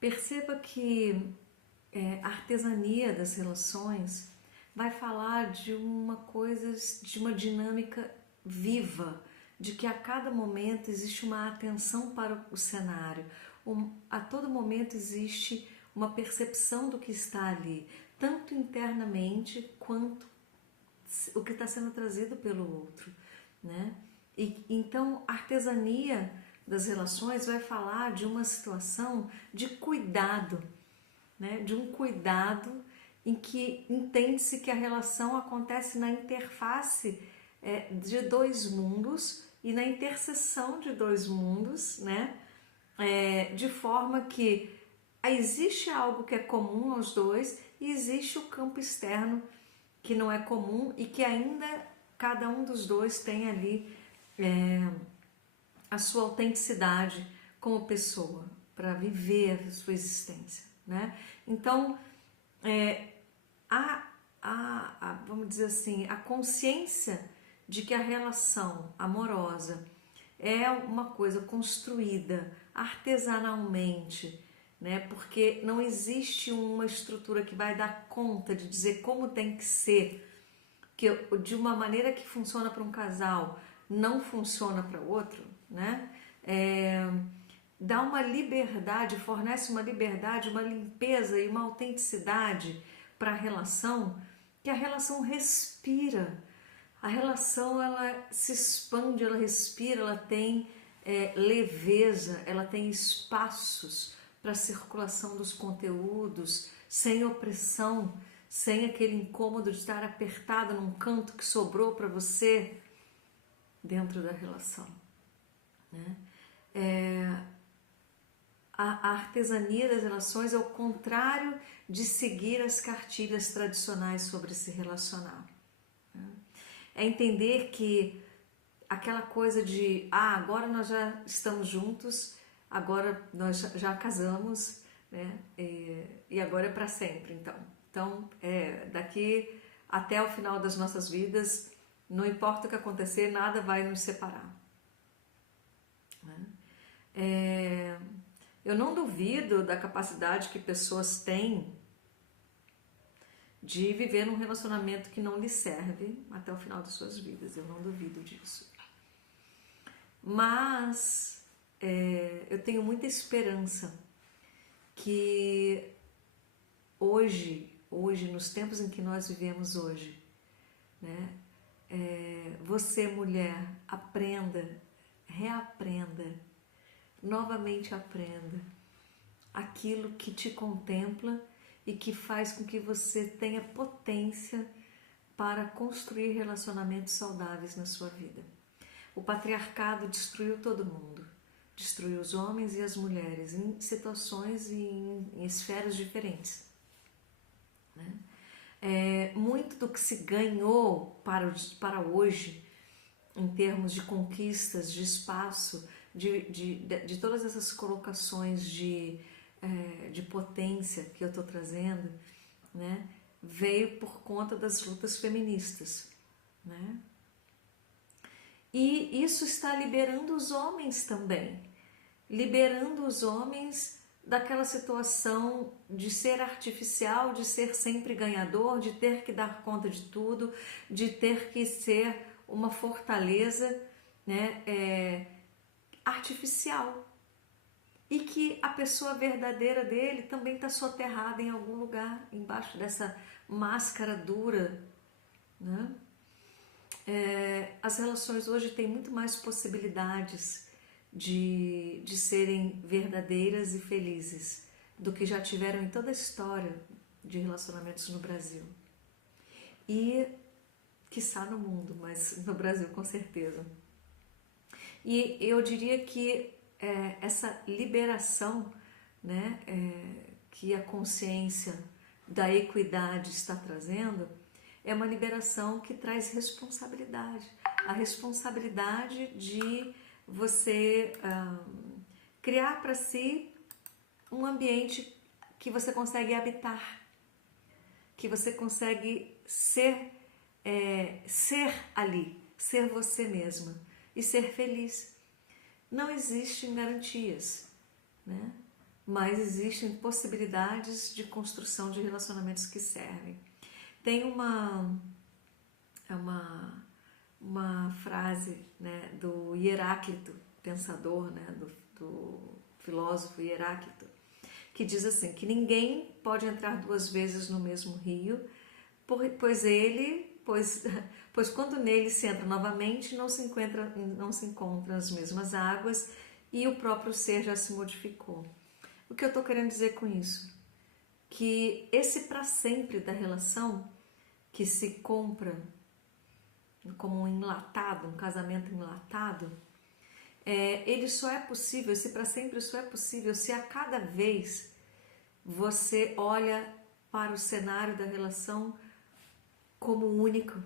Perceba que a artesania das relações vai falar de uma coisa, de uma dinâmica viva, de que a cada momento existe uma atenção para o cenário, a todo momento existe uma percepção do que está ali, tanto internamente quanto o que está sendo trazido pelo outro, né? E então a artesania das relações vai falar de uma situação de cuidado, né? De um cuidado em que entende-se que a relação acontece na interface de dois mundos e na interseção de dois mundos, né? De forma que existe algo que é comum aos dois e existe o campo externo que não é comum e que ainda cada um dos dois tem ali a sua autenticidade como pessoa para viver a sua existência, né? Então, vamos dizer assim, a consciência de que a relação amorosa é uma coisa construída artesanalmente, né? Porque não existe uma estrutura que vai dar conta de dizer como tem que ser, que de uma maneira que funciona para um casal não funciona para o outro, né? Dá uma liberdade, fornece uma liberdade, uma limpeza e uma autenticidade para a relação, que a relação respira. A relação, ela se expande, ela respira, ela tem leveza, ela tem espaços para a circulação dos conteúdos, sem opressão, sem aquele incômodo de estar apertado num canto que sobrou para você dentro da relação, né? A artesania das relações é o contrário de seguir as cartilhas tradicionais sobre se relacionar, né? É entender que aquela coisa de agora nós já estamos juntos, agora nós já casamos, né? E agora é para sempre, então daqui até o final das nossas vidas, não importa o que acontecer, nada vai nos separar, né? Eu não duvido da capacidade que pessoas têm de viver num relacionamento que não lhes serve até o final das suas vidas, eu não duvido disso. Mas eu tenho muita esperança que hoje, nos tempos em que nós vivemos hoje, né, você, mulher, aprenda, reaprenda, novamente aprenda aquilo que te contempla e que faz com que você tenha potência para construir relacionamentos saudáveis na sua vida. O patriarcado destruiu todo mundo, destruiu os homens e as mulheres em situações e em esferas diferentes, né? Muito do que se ganhou para hoje, em termos de conquistas, de espaço, de todas essas colocações de potência que eu estou trazendo, né, veio por conta das lutas feministas, né? E isso está liberando os homens também, liberando os homens daquela situação de ser artificial, de ser sempre ganhador, de ter que dar conta de tudo, de ter que ser uma fortaleza, né, artificial. E que a pessoa verdadeira dele também está soterrada em algum lugar, embaixo dessa máscara dura, né? As relações hoje têm muito mais possibilidades de serem verdadeiras e felizes do que já tiveram em toda a história de relacionamentos no Brasil. E, quiçá no mundo, mas no Brasil com certeza. E eu diria que essa liberação, né, que a consciência da equidade está trazendo, é uma liberação que traz responsabilidade. A responsabilidade de você criar para si um ambiente que você consegue habitar, que você consegue ser ali, ser você mesma e ser feliz. Não existem garantias, né? mas existem possibilidades de construção de relacionamentos que servem. Tem uma frase, né, do Heráclito, pensador, né, do filósofo Heráclito, que diz assim, que ninguém pode entrar duas vezes no mesmo rio, pois quando nele se entra novamente, não se encontram as mesmas águas e o próprio ser já se modificou. O que eu estou querendo dizer com isso? Que esse para sempre da relação que se compra como um enlatado, um casamento enlatado, ele só é possível, esse para sempre só é possível se a cada vez você olha para o cenário da relação como único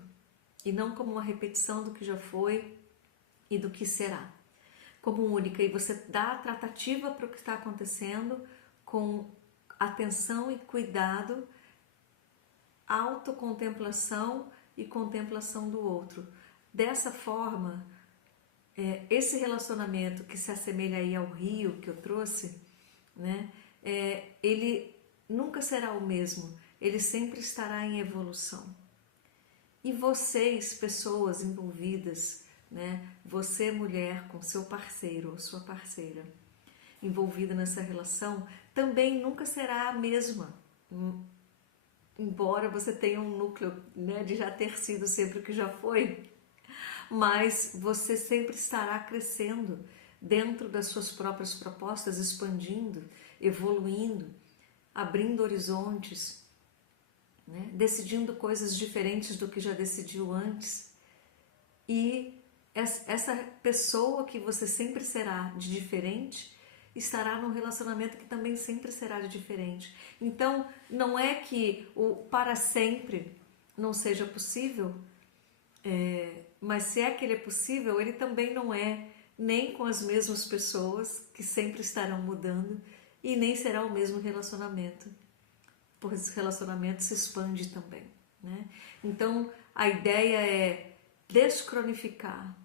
e não como uma repetição do que já foi e do que será. Como única, e você dá a tratativa para o que está acontecendo com atenção e cuidado, autocontemplação e contemplação do outro. Dessa forma, esse relacionamento que se assemelha aí ao rio que eu trouxe, né, ele nunca será o mesmo, ele sempre estará em evolução. E vocês, pessoas envolvidas, né, você mulher com seu parceiro ou sua parceira envolvida nessa relação, também nunca será a mesma, embora você tenha um núcleo, né, de já ter sido sempre o que já foi, mas você sempre estará crescendo dentro das suas próprias propostas, expandindo, evoluindo, abrindo horizontes, né? Decidindo coisas diferentes do que já decidiu antes. E essa pessoa que você sempre será de diferente estará num relacionamento que também sempre será de diferente. Então, não é que o para sempre não seja possível, mas se é que ele é possível, ele também não é nem com as mesmas pessoas que sempre estarão mudando e nem será o mesmo relacionamento, pois esse relacionamento se expande também, né? Então, a ideia é descronificar,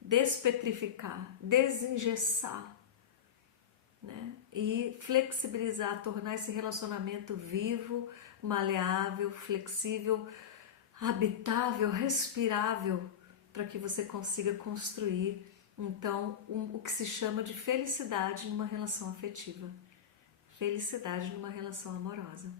despetrificar, desengessar, né? E flexibilizar, tornar esse relacionamento vivo, maleável, flexível, habitável, respirável, para que você consiga construir, então, o que se chama de felicidade numa relação afetiva, felicidade numa relação amorosa.